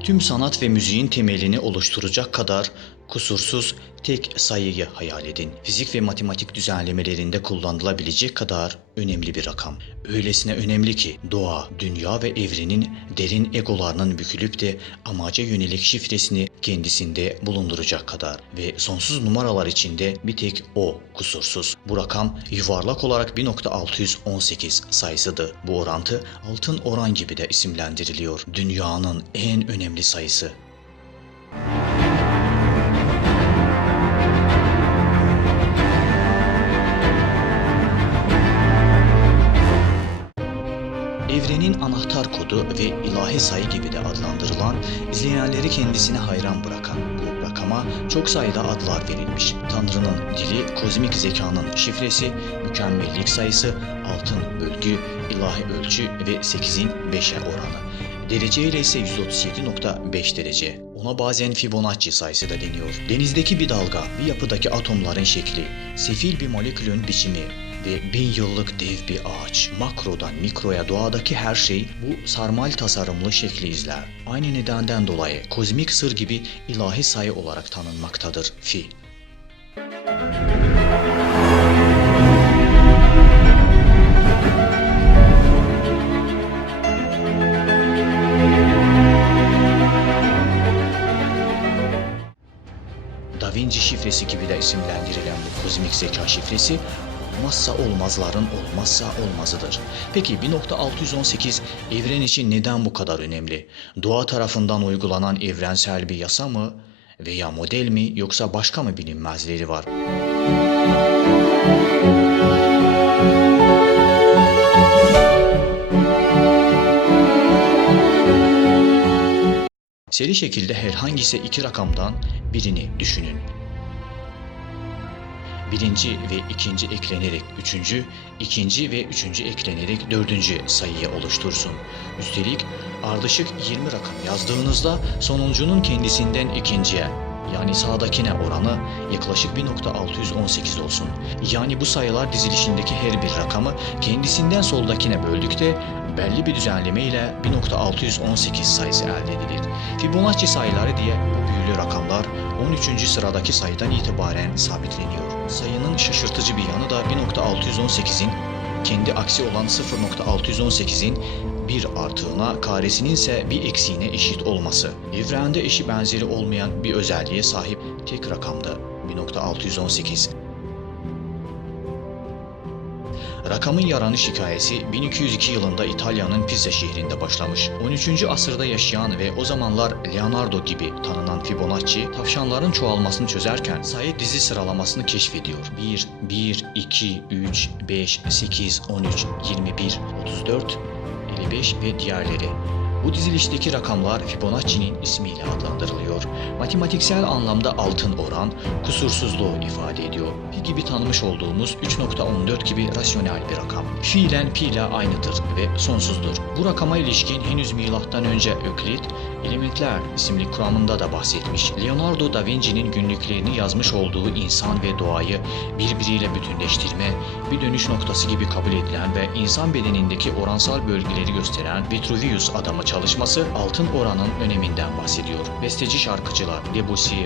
tüm sanat ve müziğin temelini oluşturacak kadar kusursuz tek sayıyı hayal edin. Fizik ve matematik düzenlemelerinde kullanılabilecek kadar önemli bir rakam. Öylesine önemli ki doğa, dünya ve evrenin derin egolarının bükülüp de amaca yönelik şifresini kendisinde bulunduracak kadar ve sonsuz numaralar içinde bir tek o kusursuz. Bu rakam yuvarlak olarak 1.618 sayısıdır. Bu orantı altın oran gibi de isimlendiriliyor. Dünyanın en önemli sayısı. İlahi sayı gibi de adlandırılan, izleyenleri kendisine hayran bırakan bu rakama çok sayıda adlar verilmiş. Tanrı'nın dili, kozmik zekanın şifresi, mükemmellik sayısı, altın bölgü, ilahi ölçü ve 8'in 5'e oranı. Derece ile ise 137.5 derece. Ona bazen Fibonacci sayısı da deniyor. Denizdeki bir dalga, bir yapıdaki atomların şekli, sefil bir molekülün biçimi, ve bin yıllık dev bir ağaç. Makrodan mikroya doğadaki her şey bu sarmal tasarımlı şekli izler. Aynı nedenden dolayı kozmik sır gibi ilahi sayı olarak tanınmaktadır fi. Da Vinci şifresi gibi de isimlendirilen bu kozmik zeka şifresi olmazsa olmazların olmazsa olmazıdır. Peki 1.618 evren için neden bu kadar önemli? Doğa tarafından uygulanan evrensel bir yasa mı veya model mi yoksa başka mı bilinmezleri var? Seri şekilde herhangisi iki rakamdan birini düşünün. Birinci ve ikinci eklenerek üçüncü, ikinci ve üçüncü eklenerek dördüncü sayıyı oluştursun. Üstelik ardışık 20 rakam yazdığınızda sonuncunun kendisinden ikinciye yani sağdakine oranı yaklaşık 1.618 olsun. Yani bu sayılar dizilişindeki her bir rakamı kendisinden soldakine böldükte belli bir düzenleme ile 1.618 sayısı elde edilir. Fibonacci sayıları diye bu büyülü rakamlar 13. sıradaki sayıdan itibaren sabitleniyor. Sayının şaşırtıcı bir yanı da 1.618'in kendi aksi olan 0.618'in bir artığına, karesinin ise bir eksiğine eşit olması. Evrende eşi benzeri olmayan bir özelliğe sahip tek rakamda 1.618. Rakamın yaranış hikayesi 1202 yılında İtalya'nın Pisa şehrinde başlamış. 13. asırda yaşayan ve o zamanlar Leonardo gibi tanınan Fibonacci, tavşanların çoğalmasını çözerken sayı dizi sıralamasını keşfediyor. 1, 1, 2, 3, 5, 8, 13, 21, 34, 55 ve diğerleri. Bu dizilişteki rakamlar Fibonacci'nin ismiyle adlandırılıyor. Matematiksel anlamda altın oran, kusursuzluğu ifade ediyor. Pi gibi tanımış olduğumuz 3.14 gibi rasyonel bir rakam. Fiilen pi ile aynıdır ve sonsuzdur. Bu rakama ilişkin henüz milattan önce Öklit, Elementler isimli kuramında da bahsetmiş. Leonardo da Vinci'nin günlüklerini yazmış olduğu insan ve doğayı birbiriyle bütünleştirme, bir dönüş noktası gibi kabul edilen ve insan bedenindeki oransal bölgeleri gösteren Vitruvius adamı çalışması altın oranın öneminden bahsediyor. Besteci şarkıcılar Debussy,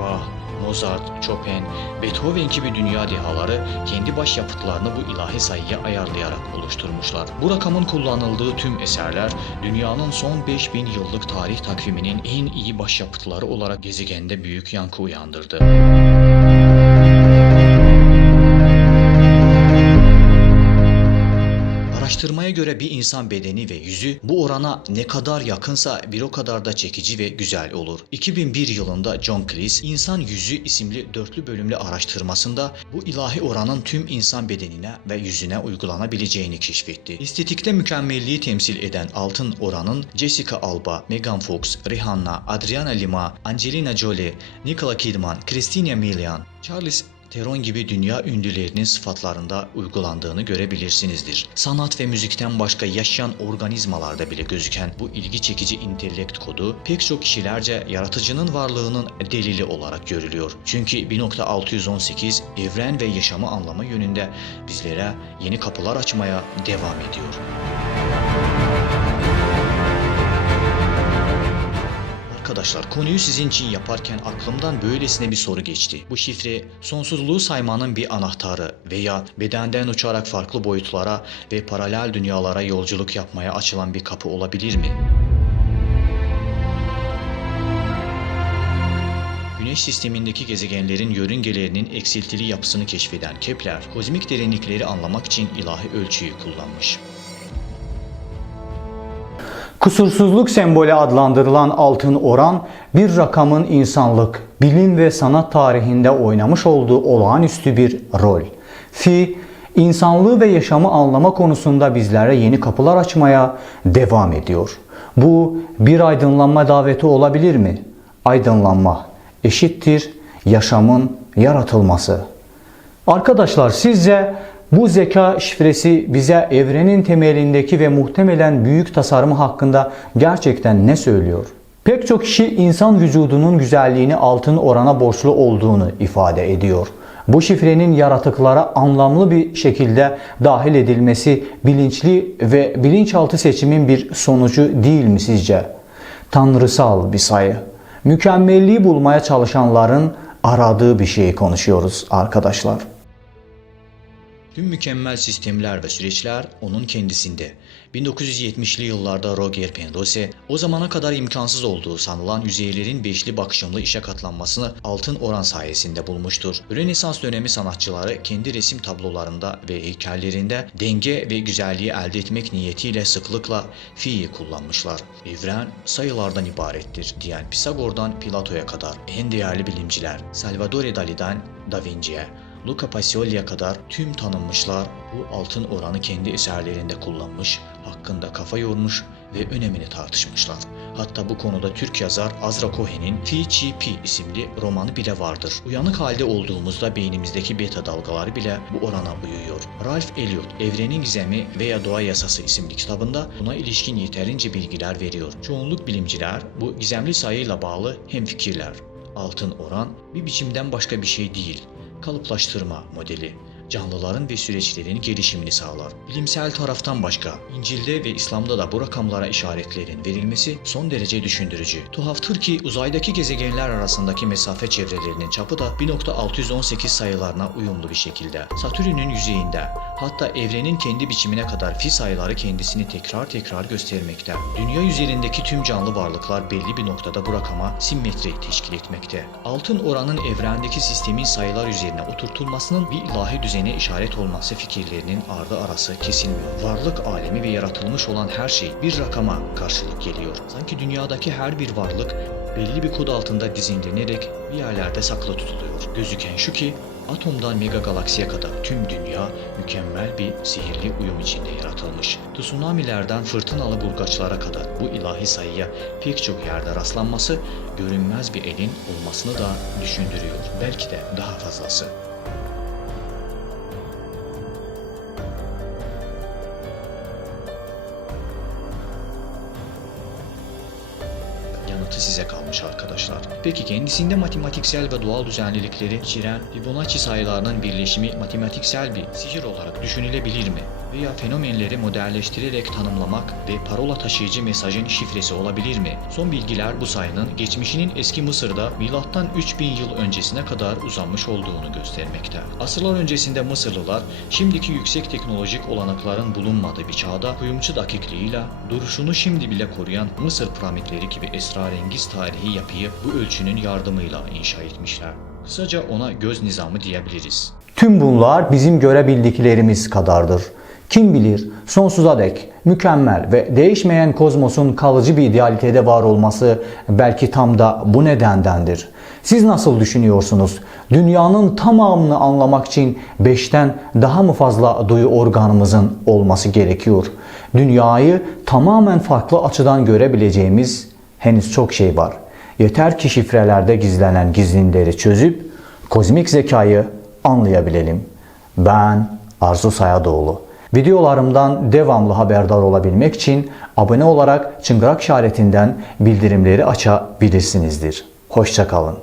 Bach, Mozart, Chopin, Beethoven gibi dünya dehaları kendi başyapıtlarını bu ilahi sayıya ayarlayarak oluşturmuşlar. Bu rakamın kullanıldığı tüm eserler dünyanın son 5000 yıllık tarih takviminin en iyi başyapıtları olarak gezegende büyük yankı uyandırdı. Göre bir insan bedeni ve yüzü bu orana ne kadar yakınsa bir o kadar da çekici ve güzel olur. 2001 yılında John Cleese İnsan Yüzü isimli dörtlü bölümlü araştırmasında bu ilahi oranın tüm insan bedenine ve yüzüne uygulanabileceğini keşfetti. Estetikte mükemmelliği temsil eden altın oranın Jessica Alba, Megan Fox, Rihanna, Adriana Lima, Angelina Jolie, Nicole Kidman, Christina Milian, Charles Teron gibi dünya ünlülerinin sıfatlarında uygulandığını görebilirsinizdir. Sanat ve müzikten başka yaşayan organizmalarda bile gözüken bu ilgi çekici intelekt kodu pek çok kişilerce yaratıcının varlığının delili olarak görülüyor. Çünkü 1.618 evren ve yaşamı anlama yönünde bizlere yeni kapılar açmaya devam ediyor. Arkadaşlar konuyu sizin için yaparken aklımdan böylesine bir soru geçti. Bu şifre sonsuzluğu saymanın bir anahtarı veya bedenden uçarak farklı boyutlara ve paralel dünyalara yolculuk yapmaya açılan bir kapı olabilir mi? Güneş sistemindeki gezegenlerin yörüngelerinin eksiltili yapısını keşfeden Kepler, kozmik derinlikleri anlamak için ilahi ölçüyü kullanmış. Kusursuzluk sembolü adlandırılan altın oran bir rakamın insanlık, bilim ve sanat tarihinde oynamış olduğu olağanüstü bir rol. Fi, insanlığı ve yaşamı anlama konusunda bizlere yeni kapılar açmaya devam ediyor. Bu bir aydınlanma daveti olabilir mi? Aydınlanma eşittir yaşamın yaratılması. Arkadaşlar sizce bu zeka şifresi bize evrenin temelindeki ve muhtemelen büyük tasarımı hakkında gerçekten ne söylüyor? Pek çok kişi insan vücudunun güzelliğini altın orana borçlu olduğunu ifade ediyor. Bu şifrenin yaratıklara anlamlı bir şekilde dahil edilmesi bilinçli ve bilinçaltı seçimin bir sonucu değil mi sizce? Tanrısal bir sayı. Mükemmelliği bulmaya çalışanların aradığı bir şeyi konuşuyoruz arkadaşlar. Tüm mükemmel sistemler ve süreçler onun kendisinde. 1970'li yıllarda Roger Penrose, o zamana kadar imkansız olduğu sanılan yüzeylerin beşli bakışımlı işe katlanmasını altın oran sayesinde bulmuştur. Rönesans dönemi sanatçıları kendi resim tablolarında ve heykellerinde denge ve güzelliği elde etmek niyetiyle sıklıkla fi'yi kullanmışlar. Evren sayılardan ibarettir diyen Pisagor'dan Plato'ya kadar en değerli bilimciler Salvador Dali'den Da Vinci'ye Luca Pacioli'ye kadar tüm tanınmışlar bu altın oranı kendi eserlerinde kullanmış, hakkında kafa yormuş ve önemini tartışmışlar. Hatta bu konuda Türk yazar Azra Cohen'in Pi isimli romanı bile vardır. Uyanık halde olduğumuzda beynimizdeki beta dalgaları bile bu orana uyuyor. Ralph Elliot, Evrenin Gizemi veya Doğa Yasası isimli kitabında buna ilişkin yeterince bilgiler veriyor. Çoğunluk bilimciler bu gizemli sayıyla bağlı hemfikirler. Altın oran bir biçimden başka bir şey değil kalıplaştırma modeli canlıların ve süreçlerin gelişimini sağlar. Bilimsel taraftan başka, İncil'de ve İslam'da da bu rakamlara işaretlerin verilmesi son derece düşündürücü. Tuhaftır ki uzaydaki gezegenler arasındaki mesafe çevrelerinin çapı da 1.618 sayılarına uyumlu bir şekilde. Satürn'ün yüzeyinde, hatta evrenin kendi biçimine kadar fi sayıları kendisini tekrar tekrar göstermekte. Dünya üzerindeki tüm canlı varlıklar belli bir noktada bu rakama simmetri teşkil etmekte. Altın oranın evrendeki sistemin sayılar üzerine oturtulmasının bir ilahi düzene işaret olması fikirlerinin ardı arası kesilmiyor. Varlık alemi ve yaratılmış olan her şey bir rakama karşılık geliyor. Sanki dünyadaki her bir varlık belli bir kod altında dizinlenerek bir yerlerde saklı tutuluyor. Gözüken şu ki Atomdan mega galaksiye kadar tüm dünya mükemmel bir sihirli uyum içinde yaratılmış. Tsunamilerden fırtınalı burgaçlara kadar bu ilahi sayıya pek çok yerde rastlanması görünmez bir elin olmasını da düşündürüyor. Belki de daha fazlası. Arkadaşlar. Peki kendisinde matematiksel ve doğal düzenlilikleri içeren Fibonacci sayılarının birleşimi matematiksel bir sihir olarak düşünülebilir mi? Veya fenomenleri modelleştirerek tanımlamak ve parola taşıyıcı mesajın şifresi olabilir mi? Son bilgiler bu sayının geçmişinin eski Mısır'da milattan 3000 yıl öncesine kadar uzanmış olduğunu göstermekte. Asırlar öncesinde Mısırlılar şimdiki yüksek teknolojik olanakların bulunmadığı bir çağda kuyumcu dakikliğiyle duruşunu şimdi bile koruyan Mısır piramitleri gibi esrarengiz tarihi yapıyı bu ölçünün yardımıyla inşa etmişler. Kısaca ona göz nizamı diyebiliriz. Tüm bunlar bizim görebildiklerimiz kadardır. Kim bilir sonsuza dek mükemmel ve değişmeyen kozmosun kalıcı bir idealitede var olması belki tam da bu nedendendir. Siz nasıl düşünüyorsunuz? Dünyanın tamamını anlamak için beşten daha mı fazla duyu organımızın olması gerekiyor? Dünyayı tamamen farklı açıdan görebileceğimiz henüz çok şey var. Yeter ki şifrelerde gizlenen gizlinleri çözüp kozmik zekayı anlayabilelim. Ben Arzu Sayadoğlu. Videolarımdan devamlı haberdar olabilmek için abone olarak çıngırak işaretinden bildirimleri açabilirsinizdir. Hoşçakalın.